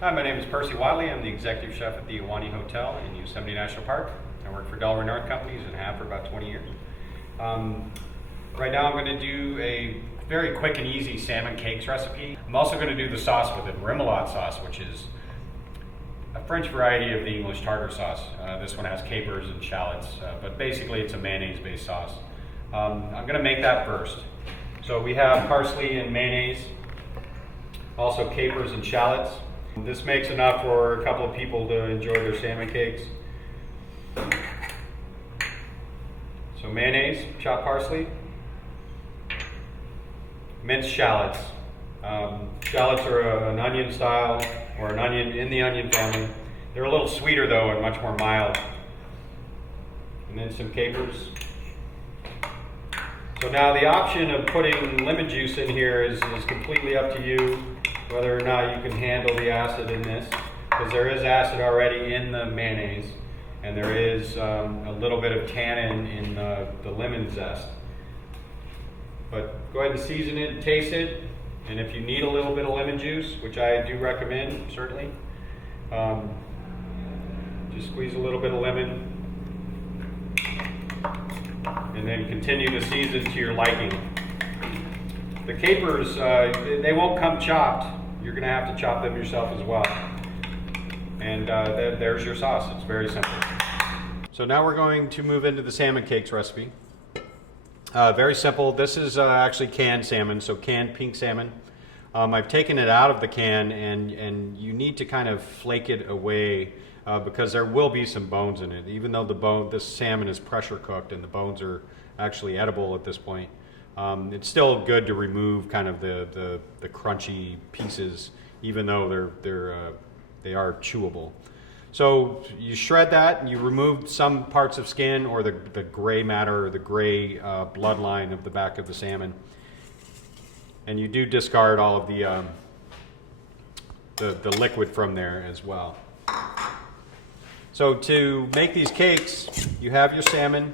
Hi, my name is Percy Whatley. I'm the executive chef at the Ahwahnee Hotel in Yosemite National Park. I work for Delaware North Companies and have for about 20 years. Right now I'm going to do a very quick and easy salmon cakes recipe. I'm also going to do the sauce with it, Remoulade sauce, which is a French variety of the English tartar sauce. This one has capers and shallots, but basically it's a mayonnaise-based sauce. I'm going to make that first. So we have parsley and mayonnaise, also capers and shallots. This makes enough for a couple of people to enjoy their salmon cakes. So mayonnaise, chopped parsley, minced shallots. Shallots are an onion style, or an onion in the onion family. They're a little sweeter though and much more mild. And then some capers. So now the option of putting lemon juice in here is completely up to you, whether or not you can handle the acid in this, because there is acid already in the mayonnaise, and there is a little bit of tannin in the lemon zest. But go ahead and season it and taste it, and if you need a little bit of lemon juice, which I do recommend, certainly, just squeeze a little bit of lemon, and then continue to season to your liking. The capers, they won't come chopped. You're going to have to chop them yourself as well. And there's your sauce. It's very simple. So now we're going to move into the salmon cakes recipe. Very simple. This is actually canned salmon, so canned pink salmon. I've taken it out of the can, and you need to kind of flake it away because there will be some bones in it. Even though this salmon is pressure cooked and the bones are actually edible at this point. It's still good to remove kind of the crunchy pieces, even though they are chewable. So you shred that, and you remove some parts of skin or the gray matter or the gray bloodline of the back of the salmon, and you do discard all of the liquid from there as well. So to make these cakes, you have your salmon,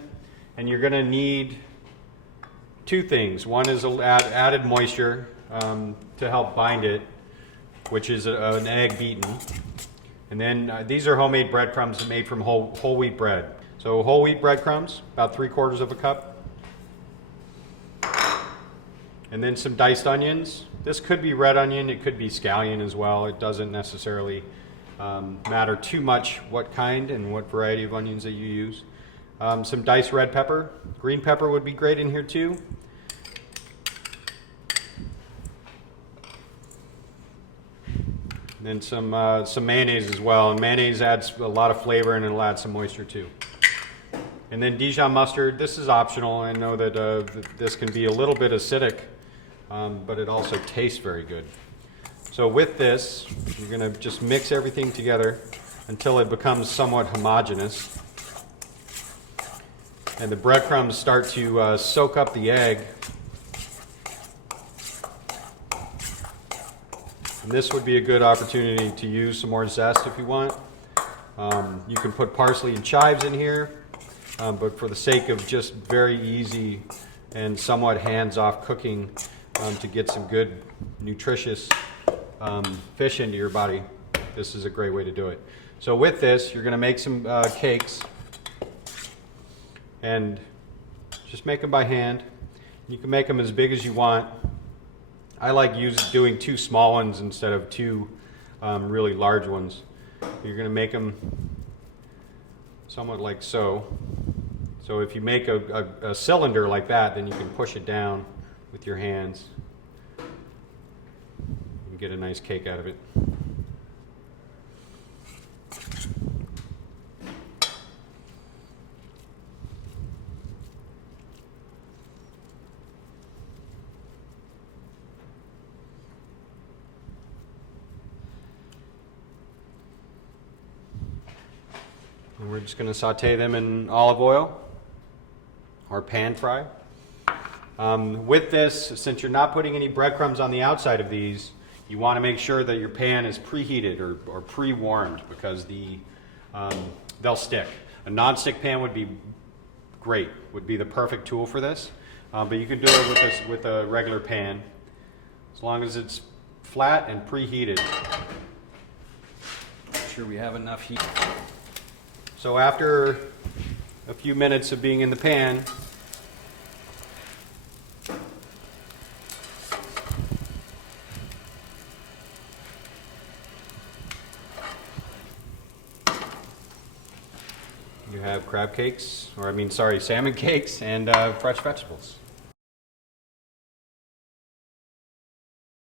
and you're going to need two things. One is added moisture to help bind it, which is an egg beaten. And then these are homemade breadcrumbs made from whole wheat bread. So whole wheat breadcrumbs, about 3/4 of a cup. And then some diced onions. This could be red onion, it could be scallion as well. It doesn't necessarily matter too much what kind and what variety of onions that you use. Some diced red pepper. Green pepper would be great in here too. And then some mayonnaise as well. And mayonnaise adds a lot of flavor, and it'll add some moisture too. And then Dijon mustard. This is optional. I know that this can be a little bit acidic, but it also tastes very good. So with this, you're going to just mix everything together until it becomes somewhat homogeneous. And the breadcrumbs start to soak up the egg. And this would be a good opportunity to use some more zest if you want. You can put parsley and chives in here, but for the sake of just very easy and somewhat hands-off cooking to get some good, nutritious fish into your body, this is a great way to do it. So with this, you're going to make some cakes, and just make them by hand. You can make them as big as you want. I like doing 2 small ones instead of 2 really large ones. You're going to make them somewhat like so. So if you make a cylinder like that, then you can push it down with your hands and get a nice cake out of it. And we're just going to saute them in olive oil or pan fry. With this, since you're not putting any breadcrumbs on the outside of these, you want to make sure that your pan is preheated or pre-warmed, because they'll stick. A non-stick pan would be great, would be the perfect tool for this, but you can do it with a regular pan as long as it's flat and preheated. sure we have enough heat. So after a few minutes of being in the pan, you have crab cakes, or salmon cakes and fresh vegetables.